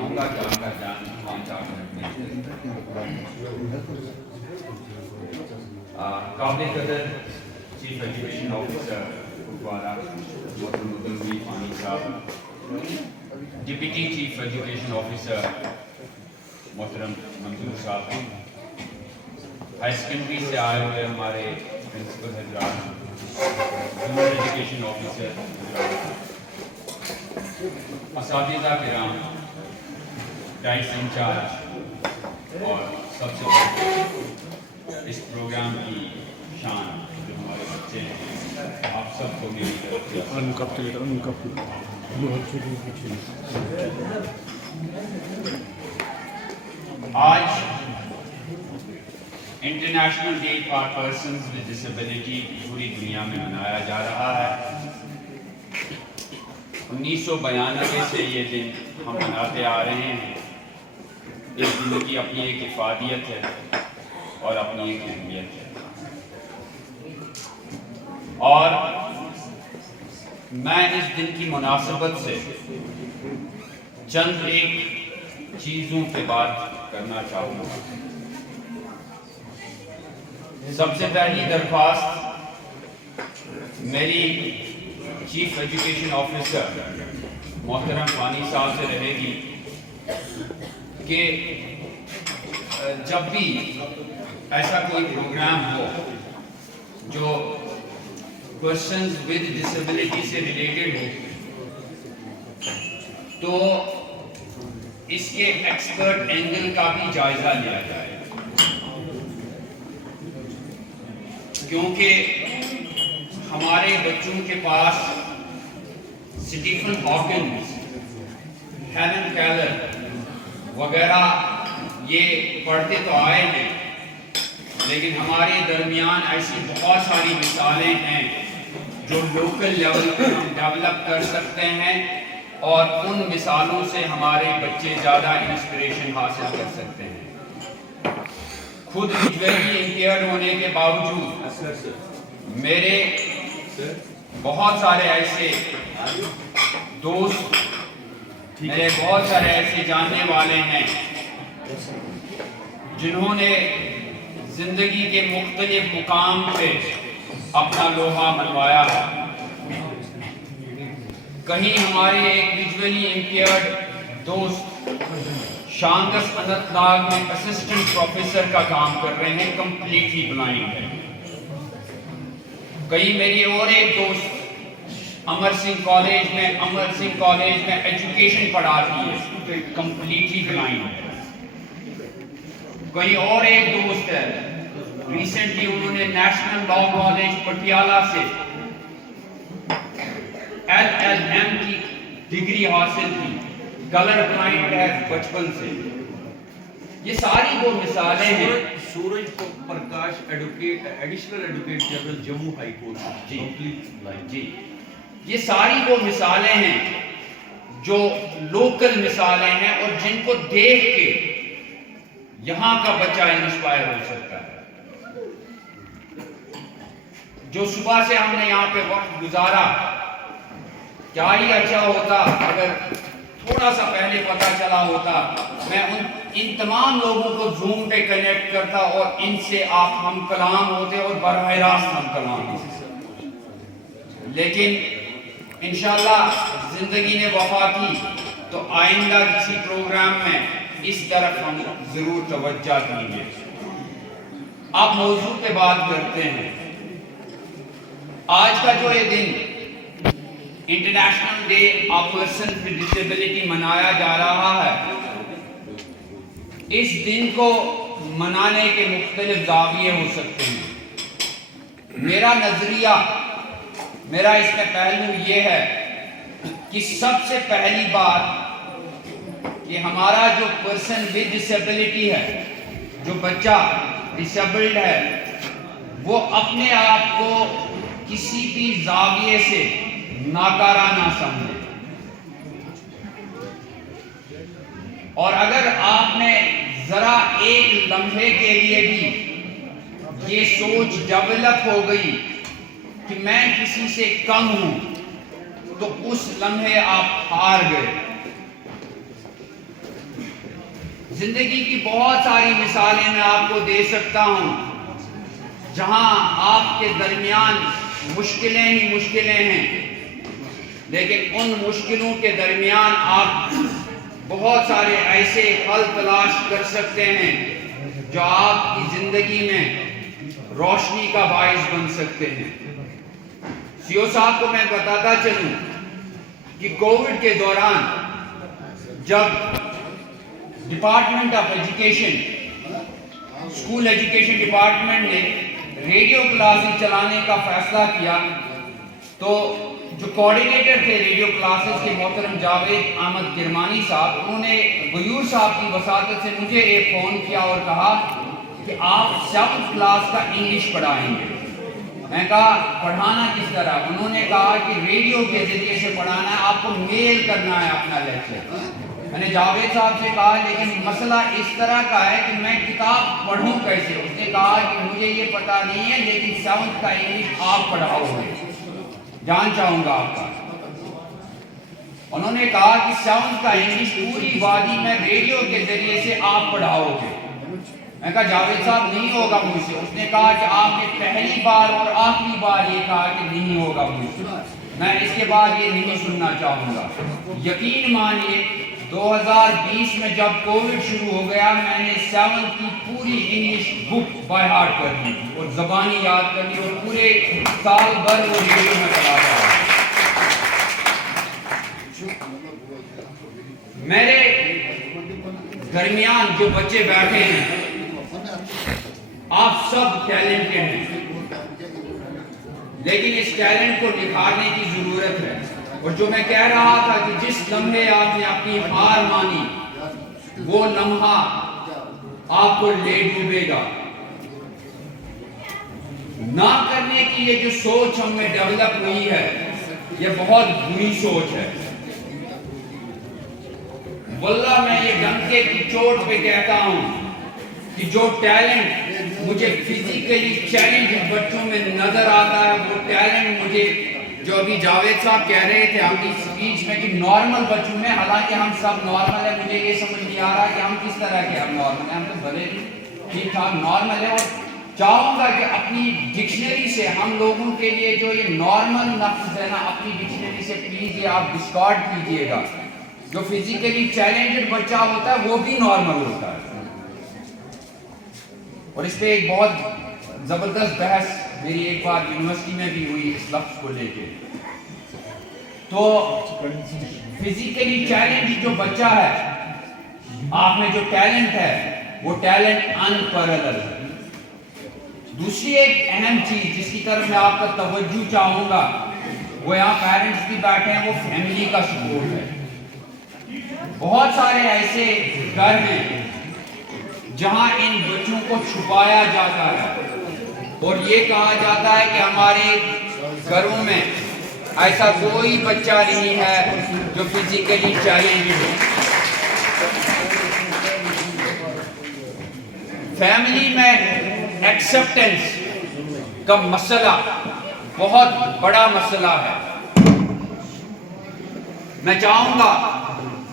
چاہوں گا کہ آپ کا جان 5-8 منٹ میں قابل قدر چیف ایجوکیشن آفیسر کپوارہ محترم عبدالمجید فانی صاحب، ڈپٹی چیف ایجوکیشن آفیسر محترم منظور صاحب، ہائی سیکنڈری سے آئے ہوئے ہمارے پرنسپل حضرات، جونیئر ایجوکیشن آفیسر حضرات، اساتذہ کرام، ڈائس انچارج، اور سب سے بڑھ اس پروگرام کی شان جو ہمارے بچے ہیں، آپ سب کو میری طرف سے آج international day for persons with disability پوری دنیا میں منایا جا رہا ہے۔ 1992 سے یہ دن ہم مناتے آ رہے ہیں۔ اس دن کی اپنی ایک افادیت ہے اور اپنی ایک اہمیت ہے، اور میں اس دن کی مناسبت سے چند ایک چیزوں پہ بات کرنا چاہوں گا۔ سب سے پہلی درخواست میری چیف ایجوکیشن آفیسر محترم فانی صاحب سے رہے گی کہ جب بھی ایسا کوئی پروگرام ہو جو پرسنز ود ڈسیبلٹی سے ریلیٹڈ ہو تو اس کے ایکسپرٹ اینگل کا بھی جائزہ لیا جائے، کیونکہ ہمارے بچوں کے پاس سٹیفن ہاکنز، ہیلن کیلر وغیرہ یہ پڑھتے تو آئے ہیں، لیکن ہمارے درمیان ایسی بہت ساری مثالیں ہیں جو لوکل لیول پر ہم ڈیولپ کر سکتے ہیں، اور ان مثالوں سے ہمارے بچے زیادہ انسپریشن حاصل کر سکتے ہیں۔ خود ویژولی امپیئرڈ ہونے کے باوجود میرے بہت سارے ایسے دوست، میرے بہت سارے ایسے جاننے والے ہیں جنہوں نے زندگی کے مختلف مقام پہ اپنا لوہا منوایا ہے۔ کہیں ہمارے ایک ویژولی امپیئرڈ دوست شانگس اننت ناگ میں اسسٹنٹ پروفیسر کا کام کر رہے ہیں، کمپلیٹلی بلائنڈ ہے۔ کہیں میری اور ایک دوست امر سنگھ کالج میں ایجوکیشن پڑھاتی ہے، کمپلیٹلی بلائنڈ ہے۔ کہیں اور ایک دوست ہے، ریسنٹلی انہوں نے نیشنل لا کالج پٹیالہ سے LLM کی ڈگری حاصل کی، کلر بلائنڈ ہے بچپن سے۔ یہ ساری وہ مثالیں ہیں۔ Suraj Prakash additional advocate general Jammu high court, جی، یہ ساری وہ مثالیں ہیں جو لوکل مثالیں ہیں اور جن کو دیکھ کے یہاں کا بچہ انسپائر ہو سکتا ہے۔ جو صبح سے ہم نے یہاں پہ وقت گزارا، کیا ہی اچھا ہوتا اگر تھوڑا سا پہلے پتہ چلا ہوتا، میں ان تمام لوگوں کو زوم پہ کنیکٹ کرتا اور ان سے آپ ہم کلام ہوتے اور براہ راست ہم کلام ہوتے۔ لیکن انشاءاللہ زندگی نے وفا کی تو آئندہ کسی پروگرام میں اس طرف ہم ضرور توجہ دیں گے۔ اب موضوع پہ بات کرتے ہیں۔ آج کا جو یہ دن international day of person with disability منایا جا رہا ہے، اس دن کو منانے کے مختلف زاویے ہو سکتے ہیں۔ میرا نظریہ، میرا اس میں پہلو یہ ہے کہ سب سے پہلی بات کہ ہمارا جو پرسن ود ڈسیبلٹی ہے، جو بچہ ڈسیبلڈ ہے، وہ اپنے آپ کو کسی بھی زاویے سے ناکارہ نہ سمجھے، اور اگر آپ نے ذرا ایک لمحے کے لیے بھی یہ سوچ ڈیولپ ہو گئی کہ میں کسی سے کم ہوں، تو اس لمحے آپ ہار گئے۔ زندگی کی بہت ساری مثالیں میں آپ کو دے سکتا ہوں جہاں آپ کے درمیان مشکلیں ہی مشکلیں ہیں، لیکن ان مشکلوں کے درمیان آپ بہت سارے ایسے حل تلاش کر سکتے ہیں جو آپ کی زندگی میں روشنی کا باعث بن سکتے ہیں۔ سیو صاحب کو میں بتاتا چلوں کہ کووڈ کے دوران جب department of education, school education department نے ریڈیو کلاسز چلانے کا فیصلہ کیا تو جو کوارڈینیٹر تھے ریڈیو کلاسز کے محترم جاوید احمد کرمانی صاحب، انہوں نے غیور صاحب کی وساطت سے مجھے ایک فون کیا اور کہا کہ آپ 7th کلاس کا انگلش پڑھائیں گے۔ میں کہا پڑھانا کس طرح؟ انہوں نے کہا کہ ریڈیو کے ذریعے سے پڑھانا ہے، آپ کو میل کرنا ہے اپنا لیکچر۔ میں نے جاوید صاحب سے کہا لیکن مسئلہ اس طرح کا ہے کہ میں کتاب پڑھوں کیسے؟ اس نے کہا کہ مجھے یہ پتہ نہیں ہے لیکن 7th کا انگلش آپ پڑھاؤ گے، جان چاہوں گا آپ کا۔ انہوں نے کہا کہ 7th کا انگلش پوری وادی میں ریڈیو کے ذریعے سے آپ پڑھاؤ گے۔ میں کہا جاوید صاحب نہیں ہوگا مجھ سے۔ اس نے کہا کہ آپ نے پہلی بار اور آخری بار یہ کہا کہ نہیں ہوگا مجھ سے، میں اس کے بعد یہ نہیں سننا چاہوں گا۔ یقین مانیے 2020 میں جب کووڈ شروع ہو گیا، میں نے 7th کی پوری انگلش بک بائی ہارٹ کر لی اور زبانی یاد کر لی اور پورے سال بھر وہ ریڈیو میں چلاتا رہا۔ میرے درمیان جو بچے بیٹھے ہیں آپ سب ٹیلنٹڈ ہیں، لیکن اس ٹیلنٹ کو نکھارنے کی ضرورت ہے۔ اور جو میں کہہ رہا تھا کہ جس لمحے آپ نے اپنی ہار مانی وہ لمحہ آپ کو لے ڈوبے گا۔ نہ کرنے کی یہ جو سوچ ہم میں ڈیولپ ہوئی ہے یہ بہت بری سوچ ہے۔ واللہ میں یہ ڈنکے کی چوٹ پہ کہتا ہوں کہ جو ٹیلنٹ مجھے فزیکلی چیلنج بچوں میں نظر آتا ہے، وہ ٹیلنٹ مجھے جو ابھی جاوید صاحب کہہ رہے تھے اپنی سپیچ میں کہ نارمل بچوں میں، حالانکہ ہم سب نارمل ہیں، مجھے یہ سمجھ نہیں آ رہا کہ ہم کس طرح کے ہم نارمل ہیں، ہم تو بھلے ٹھیک ٹھاک نارمل ہیں۔ اور چاہوں گا کہ اپنی ڈکشنری سے ہم لوگوں کے لیے جو یہ نارمل لفظ ہے نا، اپنی ڈکشنری سے پلیز یہ آپ ڈسکارڈ کیجئے گا۔ جو فزیکلی چیلنجڈ بچہ ہوتا ہے وہ بھی نارمل ہوتا ہے۔ اور اس پہ ایک بہت زبردست بحث میری ایک بار یونیورسٹی میں بھی ہوئی اس لفظ کو لے کے۔ تو فزیکلی چیلنج جو بچہ ہے، آپ میں جو ٹیلنٹ ہے وہ ٹیلنٹ انپیرلل ہے۔ دوسری ایک اہم چیز جس کی طرف میں آپ کا توجہ چاہوں گا، وہ یہاں پیرنٹس بھی بیٹھے ہیں، وہ فیملی کا سپورٹ ہے۔ بہت سارے ایسے گھر ہیں جہاں ان بچوں کو چھپایا جاتا ہے اور یہ کہا جاتا ہے کہ ہمارے گھروں میں ایسا کوئی بچہ نہیں ہے جو فزیکلی چیلنجڈ ہو۔ فیملی میں ایکسپٹنس کا مسئلہ بہت بڑا مسئلہ ہے۔ میں چاہوں گا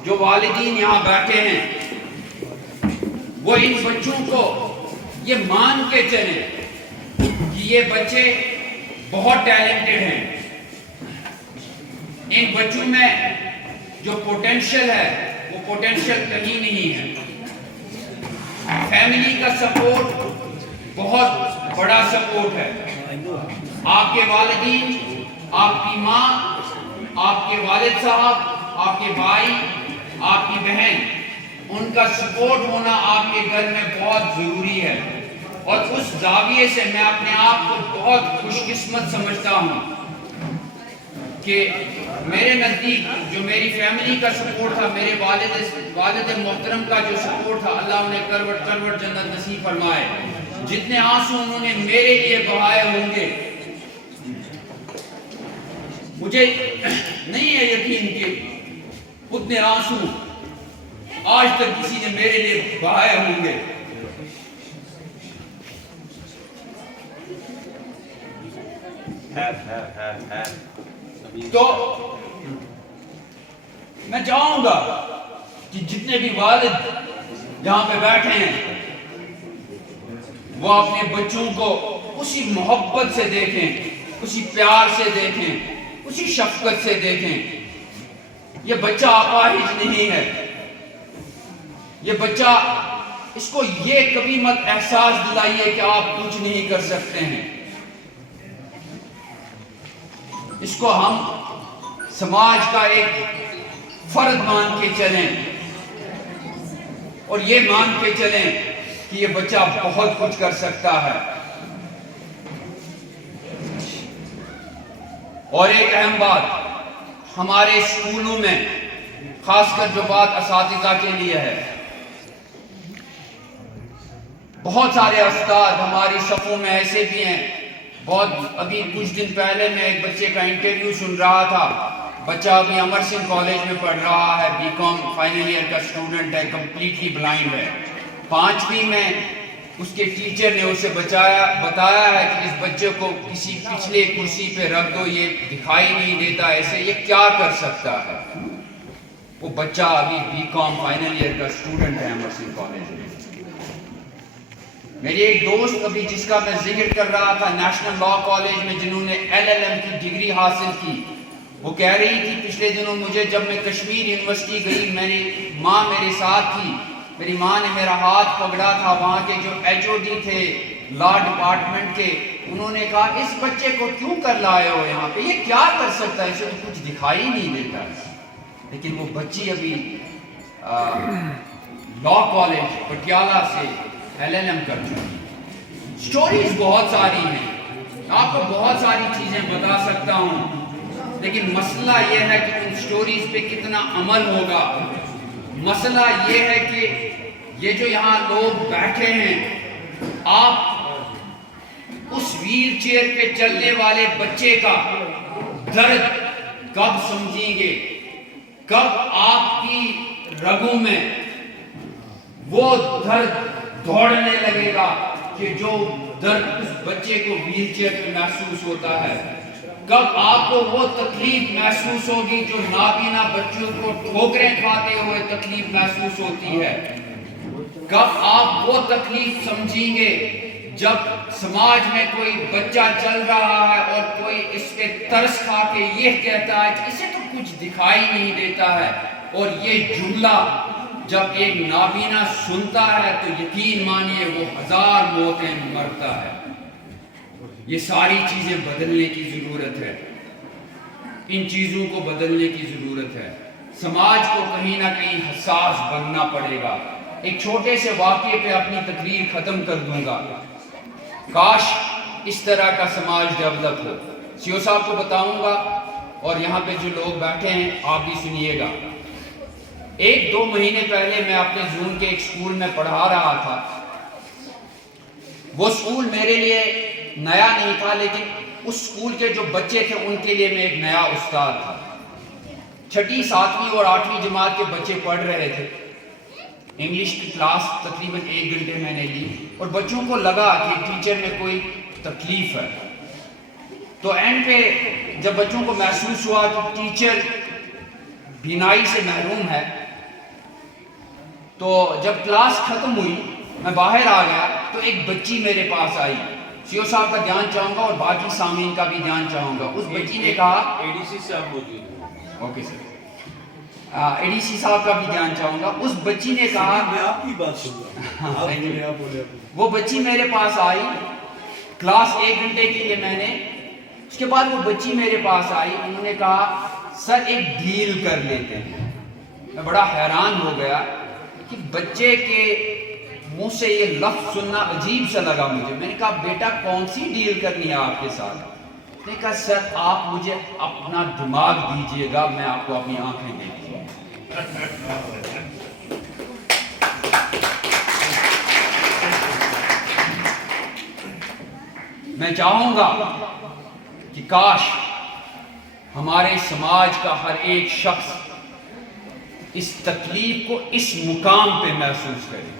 جو والدین یہاں بیٹھے ہیں وہ ان بچوں کو یہ مان کے چلیں کہ یہ بچے بہت ٹیلنٹڈ ہیں، ان بچوں میں جو پوٹینشل ہے وہ پوٹینشل کہیں نہیں ہے۔ فیملی کا سپورٹ بہت بڑا سپورٹ ہے۔ آپ کے والدین، آپ کی ماں، آپ کے والد صاحب، آپ کے بھائی، آپ کی بہن، ان کا سپورٹ ہونا آپ کے گھر میں بہت ضروری ہے۔ اور اس زاویے سے میں اپنے آپ کو بہت خوش قسمت سمجھتا ہوں کہ میرے نزدیک جو میری فیملی کا سپورٹ تھا، میرے والد محترم کا جو سپورٹ تھا، اللہ انہیں کروٹ جنت نصیب فرمائے۔ جتنے آنسو انہوں نے میرے لیے بہائے ہوں گے، مجھے نہیں ہے یقین کہ اتنے آنسو آج تک کسی نے میرے لیے بہائے ہوں گے۔ تو میں چاہوں گا کہ جتنے بھی والد جہاں پہ بیٹھے ہیں وہ اپنے بچوں کو اسی محبت سے دیکھیں، اسی پیار سے دیکھیں، اسی شفقت سے دیکھیں. یہ بچہ اپاہج نہیں ہے. یہ بچہ، اس کو یہ کبھی مت احساس دلائیے کہ آپ کچھ نہیں کر سکتے ہیں. اس کو ہم سماج کا ایک فرد مان کے چلیں اور یہ مان کے چلیں کہ یہ بچہ بہت کچھ کر سکتا ہے. اور ایک اہم بات ہمارے اسکولوں میں، خاص کر جو بات اساتذہ کے لیے ہے، بہت سارے استاد ہماری صفوں میں ایسے بھی ہیں. ابھی کچھ دن پہلے میں ایک بچے کا انٹرویو سن رہا تھا. بچہ ابھی امر سنگھ کالج میں پڑھ رہا ہے، بی کام فائنل ایئر کا اسٹوڈنٹ ہے، کمپلیٹلی بلائنڈ ہے. 5ویں میں اس کے ٹیچر نے اسے بتایا ہے کہ اس بچے کو کسی پچھلے کرسی پہ رکھ دو، یہ دکھائی نہیں دیتا، ایسے یہ کیا کر سکتا ہے. وہ بچہ ابھی بی کام فائنل ایئر کا اسٹوڈنٹ ہے امر سنگھ کالج میں. میری ایک دوست ابھی جس کا میں ذکر کر رہا تھا نیشنل لا کالج میں، جنہوں نے LLM کی ڈگری حاصل کی، وہ کہہ رہی تھی پچھلے دنوں مجھے، جب میں کشمیر یونیورسٹی گئی، میری ماں میرے ساتھ تھی، میری ماں نے میرا ہاتھ پکڑا تھا. وہاں کے جو HOD تھے لا ڈپارٹمنٹ کے، انہوں نے کہا اس بچے کو کیوں کر لائے ہو یہاں پہ، یہ کیا کر سکتا ہے، اسے تو کچھ دکھائی نہیں دیتا. لیکن وہ بچی ابھی لا کالج پٹیالہ سے LLM کر چکی. سٹوریز بہت ساری ہیں، آپ کو بہت ساری چیزیں بتا سکتا ہوں، لیکن مسئلہ یہ ہے کہ ان سٹوریز پہ کتنا عمل ہوگا. مسئلہ یہ ہے کہ یہ جو یہاں لوگ بیٹھے ہیں، آپ اس ویل چیئر پہ چلنے والے بچے کا درد کب سمجھیں گے، کب آپ کی رگوں میں وہ درد دوڑنے لگے گا کہ جو درد اس بچے کو ویل چیئر پہ محسوس ہوتا ہے. کب آپ کو وہ تکلیف محسوس ہوگی جو نابینا بچوں کو ٹھوکریں کھاتے ہوئے تکلیف محسوس ہوتی ہے. کب آپ وہ تکلیف سمجھیں گے جب سماج میں کوئی بچہ چل رہا ہے اور کوئی اس پہ ترس کھا کے یہ کہتا ہے کہ اسے تو کچھ دکھائی نہیں دیتا ہے. اور یہ جملہ جب ایک نابینا سنتا ہے تو یقین مانیے وہ 1000 موتیں مرتا ہے. یہ ساری چیزیں بدلنے کی ضرورت ہے، ان چیزوں کو بدلنے کی ضرورت ہے. سماج کو کہیں نہ کہیں حساس بننا پڑے گا. ایک چھوٹے سے واقعے پہ اپنی تقریر ختم کر دوں گا. کاش اس طرح کا سماج ڈیولپ ہو. CO صاحب کو بتاؤں گا اور یہاں پہ جو لوگ بیٹھے ہیں آپ بھی سنیے گا. 1-2 مہینے پہلے میں اپنے زون کے ایک سکول میں پڑھا رہا تھا. وہ سکول میرے لیے نیا نہیں تھا، لیکن اس سکول کے جو بچے تھے ان کے لیے میں ایک نیا استاد تھا. 6ٹھی 7ویں اور 8ویں جماعت کے بچے پڑھ رہے تھے. انگلش کی کلاس تقریباً 1 گھنٹے میں نے لی اور بچوں کو لگا کہ ٹیچر میں کوئی تکلیف ہے. تو اینڈ پہ جب بچوں کو محسوس ہوا کہ ٹیچر بینائی سے محروم ہے، تو جب کلاس ختم ہوئی میں باہر آ گیا تو ایک بچی میرے پاس آئی. CO صاحب کا دھیان چاہوں گا اور باقی سامعین کا بھی دھیان چاہوں گا. اس بچی نے کہا ADC صاحب موجود ہیں. Okay sir. ADC صاحب کا بھی دھیان چاہوں گا. اس بچی نے کہا، میں آپ کی بات سن رہا ہوں. وہ بچی میرے پاس آئی کلاس 1 گھنٹے کے لیے میں نے، اس کے بعد وہ بچی میرے پاس آئی. انہوں نے کہا سر ایک ڈیل کر لیتے ہیں. میں بڑا حیران ہو گیا کہ بچے کے منہ سے یہ لفظ سننا عجیب سا لگا مجھے. میں نے کہا بیٹا کون سی ڈیل کرنی ہے آپ کے ساتھ؟ میں نے کہا سر آپ مجھے اپنا دماغ دیجئے گا، میں آپ کو اپنی آنکھیں دیکھوں گا. میں چاہوں گا کہ کاش ہمارے سماج کا ہر ایک شخص اس تکلیف کو اس مقام پہ محسوس کرے،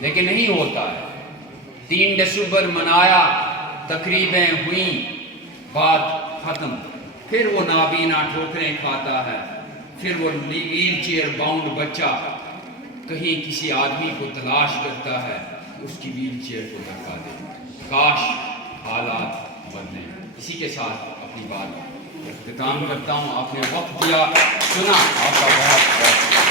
لیکن نہیں ہوتا ہے. 3 دسمبر منایا، تقریبیں ہوئیں، بات ختم. پھر وہ نابینا ٹھوکریں کھاتا ہے، پھر وہ ویل چیئر باؤنڈ بچہ کہیں کسی آدمی کو تلاش کرتا ہے کہ اس کی ویل چیئر کو دھکا دے. کاش حالات بدلیں. اسی کے ساتھ اپنی بات اختتام کرتا ہوں. آپ نے وقت دیا، سنا. آپ کا بہت بہت